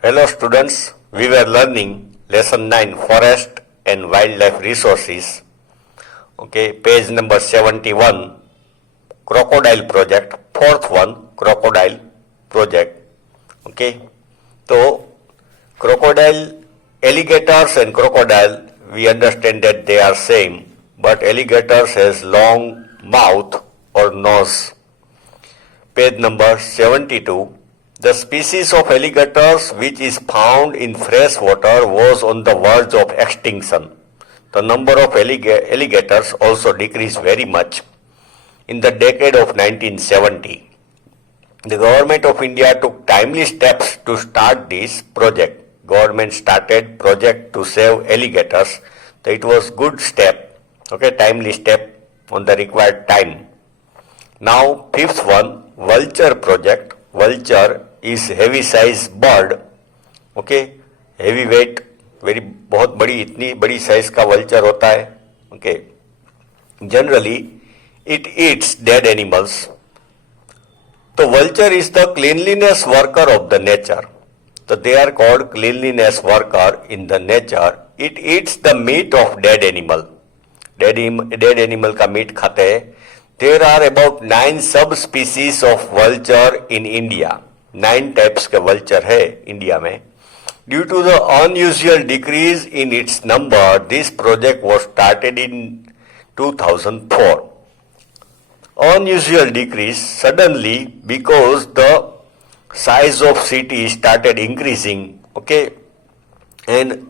Hello students, we were learning lesson 9 forest and wildlife resources. Okay, page number 71, crocodile project, fourth one, crocodile project. Okay, so crocodile, alligators and crocodile, we understand that they are same, but alligators has long mouth or nose. Page number 72. The species of alligators which is found in fresh water was on the verge of extinction. The number of alligators also decreased very much in the decade of 1970. The government of India took timely steps to start this project. Government started project to save alligators. So it was good step, okay, timely step on the required time. Now fifth one, vulture project. Vulture is heavy size bird, okay, heavy weight, very बहुत बड़ी इतनी बड़ी size का vulture होता है, okay. Generally it eats dead animals. So vulture is the cleanliness worker of the nature. So they are called cleanliness worker in the nature. It eats the meat of dead animal. Dead animal का meet खाते हैं. There are about 9 subspecies of vulture in India. 9 types के vulture है India में. Due to the unusual decrease in its number, this project was started in 2004. Unusual decrease suddenly because the size of city started increasing, okay, and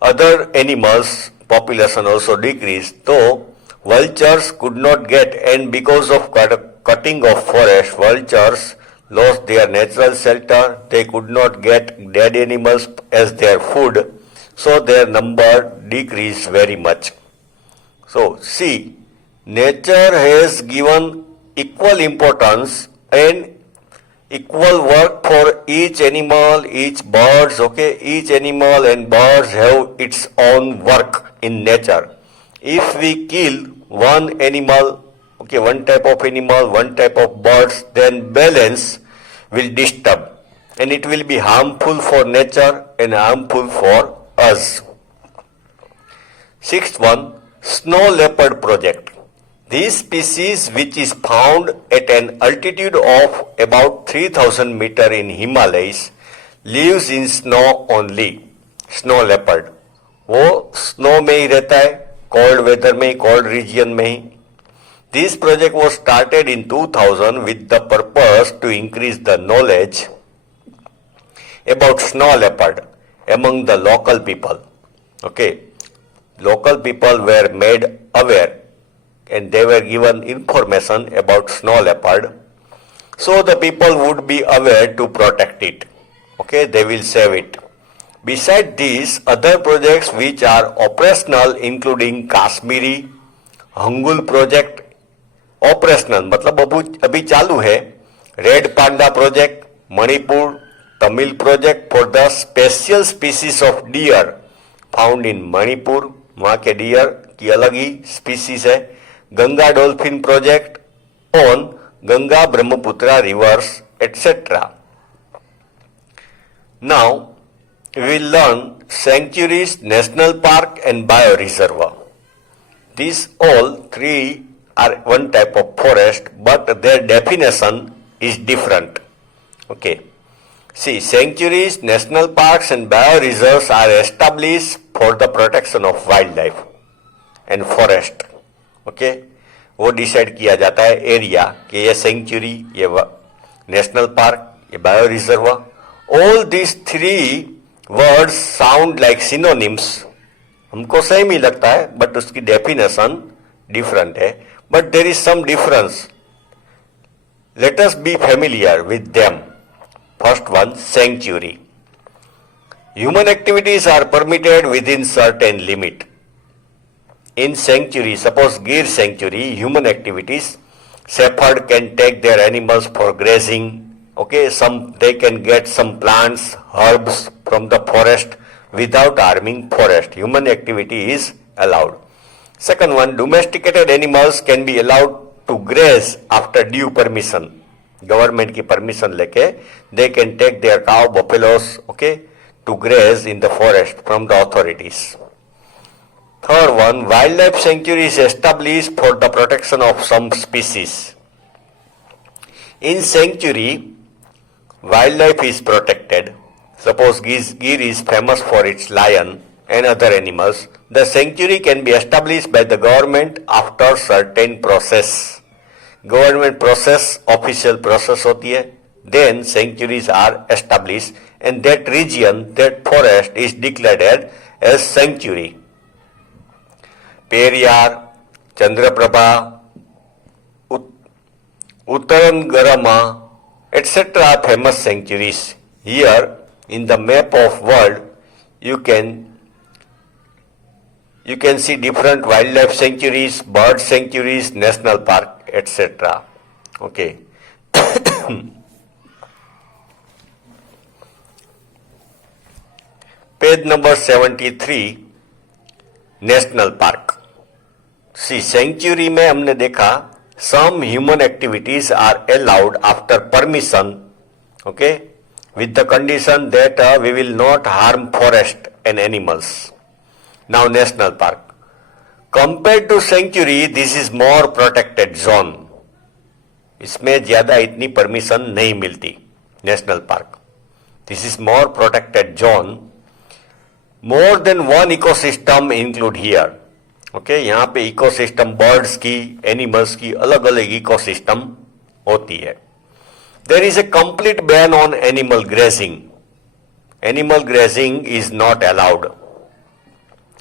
other animals population also decreased. So vultures could not get, and because of cutting of forest, vultures lost their natural shelter. They could not get dead animals as their food, so their number decreased very much. So see, nature has given equal importance and equal work for each animal, each birds, okay, each animal and birds have its own work in nature. If we kill one animal, okay, one type of animal, one type of birds, then balance will disturb and it will be harmful for nature and harmful for us. Sixth one, snow leopard project. This species, which is found at an altitude of about 3000 meter in Himalayas, lives in snow only. Snow leopard, वो snow में ही रहता है, cold weather में, cold region में ही. This project was started in 2000 with the purpose to increase the knowledge about snow leopard among the local people. Okay, local people were made aware and they were given information about snow leopard, so the people would be aware to protect it. Okay, they will save it. Besides these, other projects which are operational including Kashmiri, Hangul project, operational मतलब अभी चालू है, red panda project, Manipur, Tamil project for the special species of deer found in Manipur, वहां के deer की अलग ही species है, Ganga dolphin project on Ganga Brahmaputra rivers etcetera. Now we will learn sanctuaries, national park and bio reserve. This all three are one type of forest, but their definition is different. Okay. See, sanctuaries, national parks and bioreserves are established for the protection of wildlife and forest. Okay. वो decide किया जाता है area कि ये century, ये national park, ये bio reserve. All this three words sound like synonyms. हमको same ही लगता है, बट उसकी डेफिनेशन डिफरेंट है. But there is some difference. Let us be familiar with them. First one, sanctuary. Human activities are permitted within certain limit. In sanctuary, suppose Gir sanctuary, human activities, shepherd can take their animals for grazing. Okay, they can get some plants, herbs from the forest without harming forest. Human activity is allowed. Second one, domesticated animals can be allowed to graze after due permission. Government की permission लेके they can take their cow buffaloes okay to graze in the forest from the authorities. Third one, wildlife sanctuary is established for the protection of some species. In sanctuary, wildlife is protected. Suppose Gir is famous for its lion and other animals. The sanctuary can be established by the government after certain process. Government process, official process होती है. Then sanctuaries are established and that region, that forest is declared as sanctuary. Periyar, Chandraprabha, Uttarangama, etc. are famous sanctuaries. Here, in the map of world, you can see different wildlife sanctuaries, bird sanctuaries, national park, etc. Okay. Page number 73, national park. Sanctuary में हमने देखा some human activities are allowed after permission, okay, with the condition that we will not harm forest and animals. Now national park compare to sanctuary, this is more protected zone. इसमें ज्यादा इतनी permission नहीं मिलती. National park, this is more protected zone. More than one ecosystem include here. Okay, यहां पे ecosystem birds की, animals की अलग अलग इकोसिस्टम होती है. There is a complete ban on animal grazing. Animal grazing is not allowed.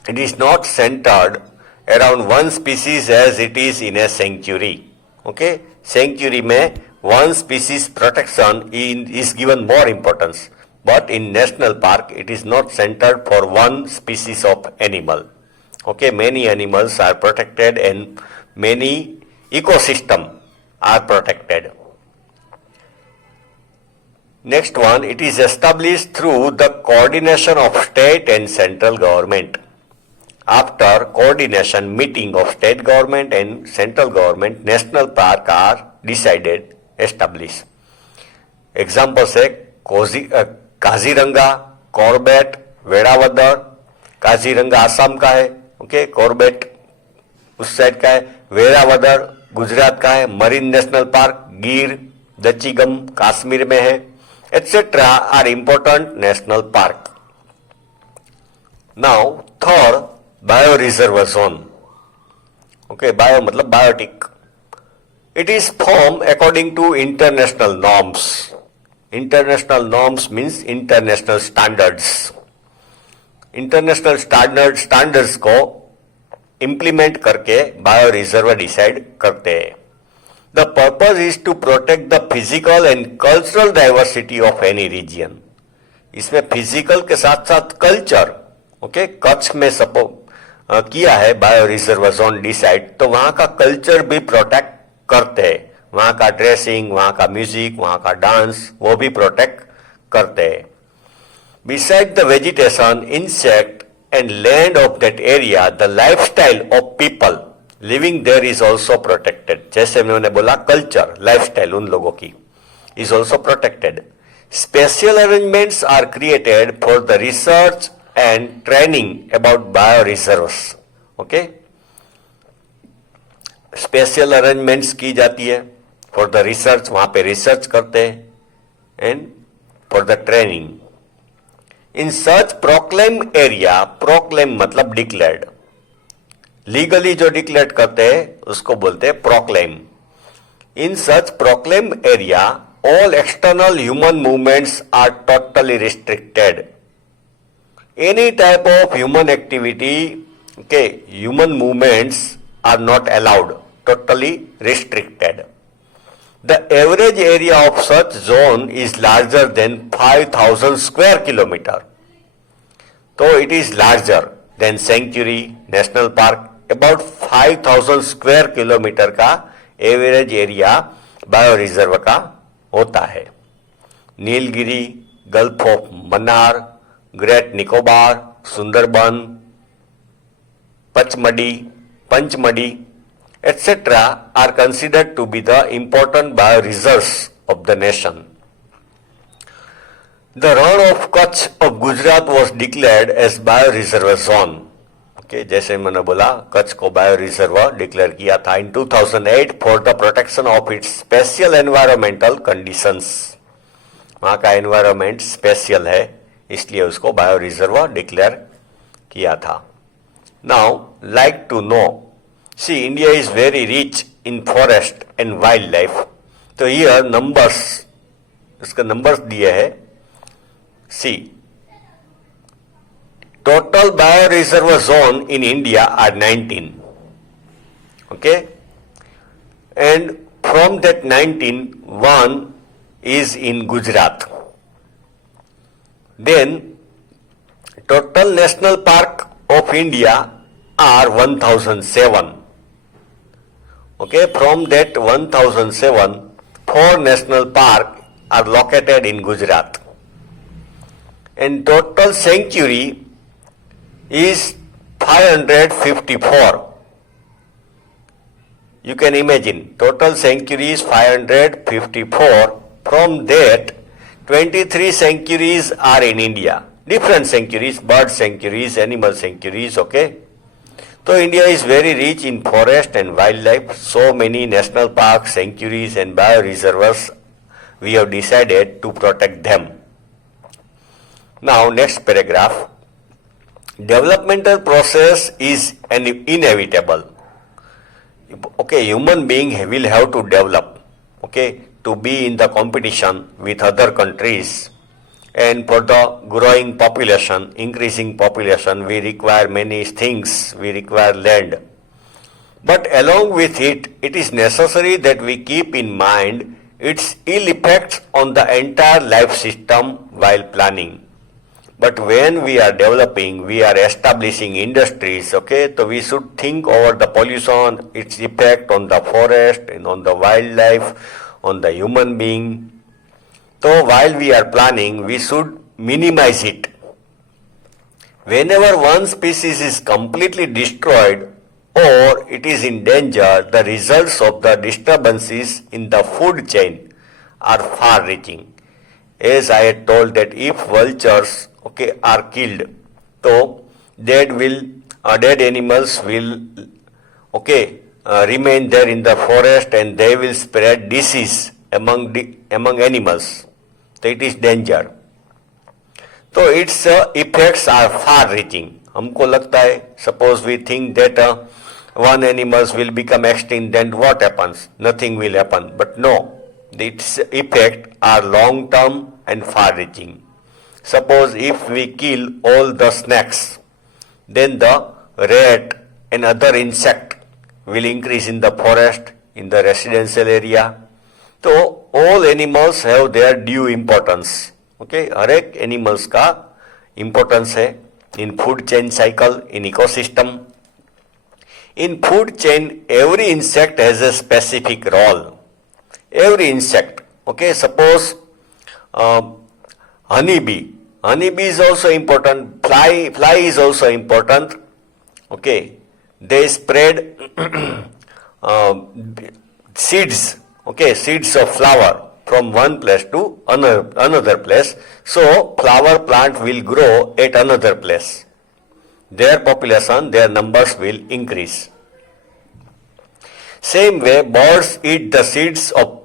It is not centered around one species as it is in a sanctuary. Okay, sanctuary में one species protection is given more importance. But in national park, it is not centered for one species of animal. Okay, many animals are protected and many ecosystem are protected. Next one, it is established through the coordination of state and central government. After coordination meeting of state government and central government, national park are decided, established. Examples है Kaziranga, Corbett, वेड़ावदर. Kaziranga Assam का है, okay, Corbett उस side का है, वेड़ावदर गुजरात का है, marine national park गिर, दच्चीगम कश्मीर में है, etcetera are important national park. Now third, bio reserve zone. Okay, bio मतलब biotic. It is form according to international norms. International norms means international standards. International standards को implement करके bio reserve decide करते हैं. The purpose is to protect the physical and cultural diversity of any region. इसमें physical के साथ साथ culture, okay, Kutch में किया है बायो रिजर्व जोन डिसाइड, तो वहां का कल्चर भी प्रोटेक्ट करते हैं. वहां का ड्रेसिंग, वहां का म्यूजिक, वहां का डांस, वो भी प्रोटेक्ट करते हैं. Beside the vegetation, insect and land of that area, the lifestyle of people living there is also protected. जैसे मैंने बोला कल्चर, लाइफस्टाइल उन लोगों की is also protected. Special arrangements are created for the research and training about bio reserves. Okay, special arrangements की जाती है for the research, वहां पे रिसर्च करते हैं, and for the training. In such proclaim area, proclaim मतलब declared, legally जो declare करते हैं उसको बोलते हैं proclaim. In such proclaim area all external human movements are totally restricted. Any type of human activity, okay, human movements are not allowed, totally restricted. The average area of such zone is larger than 5,000 square kilometer. So it is larger than sanctuary, national park. About 5,000 square kilometer का average area bio reserve का होता है. Nilgiri, gulf of Mannar, great Nicobar, Sundarban, Pachmarhi, Panchmadi, etc. are considered to be the important bioreserves of the nation. The Ran of Kutch of Gujarat was declared as bioreserve zone. Okay, जैसे मैंने बोला कच्छ को बायोरिजर्व declare किया था in 2008 for the protection of its special environmental conditions. वहाँ का environment special है इसलिए उसको बायोरिजर्व डिक्लेयर किया था. Now like to know, see India is very rich in forest and wildlife. तो ये नंबर्स, इसका नंबर्स दिए हैं. सी total bioreserve zone in India are 19. Okay, and from that 19, one is in Gujarat. Then total national park of India are 1007. Okay, from that 1007, 4 national park are located in Gujarat. And total sanctuary is 554. You can imagine, total sanctuary is 554. From that, 23 sanctuaries are in India. Different sanctuaries, bird sanctuaries, animal sanctuaries, okay. So India is very rich in forest and wildlife. So many national parks, sanctuaries and bioreservoirs. We have decided to protect them. Now next paragraph. Developmental process is inevitable. Okay, human being will have to develop, okay, to be in the competition with other countries. And for the growing population, increasing population, we require many things. We require land. But along with it, it is necessary that we keep in mind its ill effects on the entire life system while planning. But when we are developing, we are establishing industries, okay, so we should think over the pollution, its effect on the forest and on the wildlife, on the human being. So while we are planning, we should minimize it. Whenever one species is completely destroyed or it is in danger, the results of the disturbances in the food chain are far-reaching. As I had told that if vultures, okay, are killed, so dead animals will, okay, remain there in the forest and they will spread disease among animals. So it is danger. So its effects are far-reaching. हमको लगता है, suppose we think that one animals will become extinct, then what happens? Nothing will happen. But no, its effects are long-term and far-reaching. Suppose if we kill all the snakes, then the rat and other insect will increase in the forest, in the residential area. So all animals have their due importance. Okay, हर एक animals का importance है in food chain cycle, in ecosystem. In food chain, every insect has a specific role. Every insect. Okay, suppose honeybee. Honeybee is also important. Fly is also important. Okay, they spread seeds. Okay, seeds of flower from one place to another place. So flower plant will grow at another place. Their population, their numbers will increase. Same way, birds eat the seeds of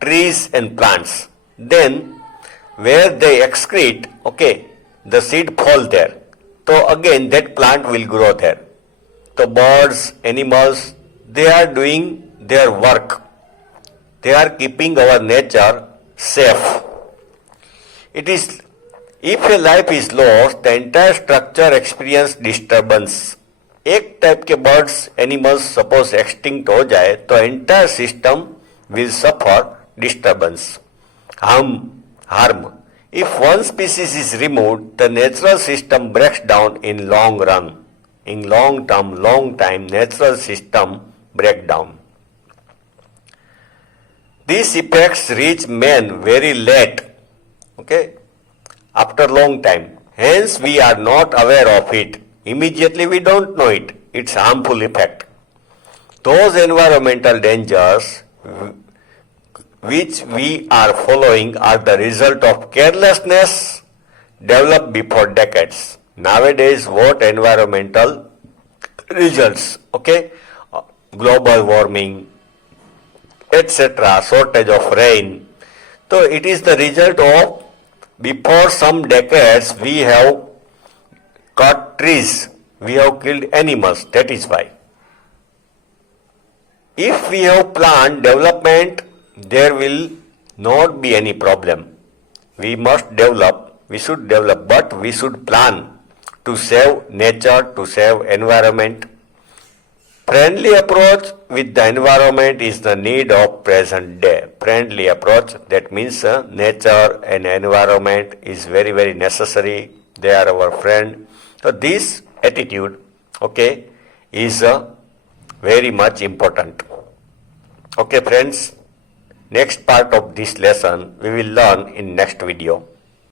trees and plants. Then where they excrete, okay, the seed fall there. So again that plant will grow there. So birds, animals, they are doing their work. They are keeping our nature safe. It is, if a life is lost, the entire structure experience disturbance. एक type के birds, animals suppose extinct हो जाए तो entire system will suffer disturbance, harm. If one species is removed, the natural system breaks down in long run. In long time, natural system break down. These effects reach man very late, okay, after long time. Hence, we are not aware of it. Immediately, we don't know it. Its harmful effect. Those environmental dangers which we are following are the result of carelessness developed before decades. Nowadays, what environmental results, okay, global warming, etc., shortage of rain. So it is the result of before some decades we have cut trees, we have killed animals, that is why. If we have planned development, there will not be any problem. We must develop, we should develop, but we should plan to save nature, to save environment. Friendly approach with the environment is the need of present day. Friendly approach, that means nature and environment is very, very necessary. They are our friend. So this attitude, okay, is very much important. Okay friends, next part of this lesson we will learn in next video.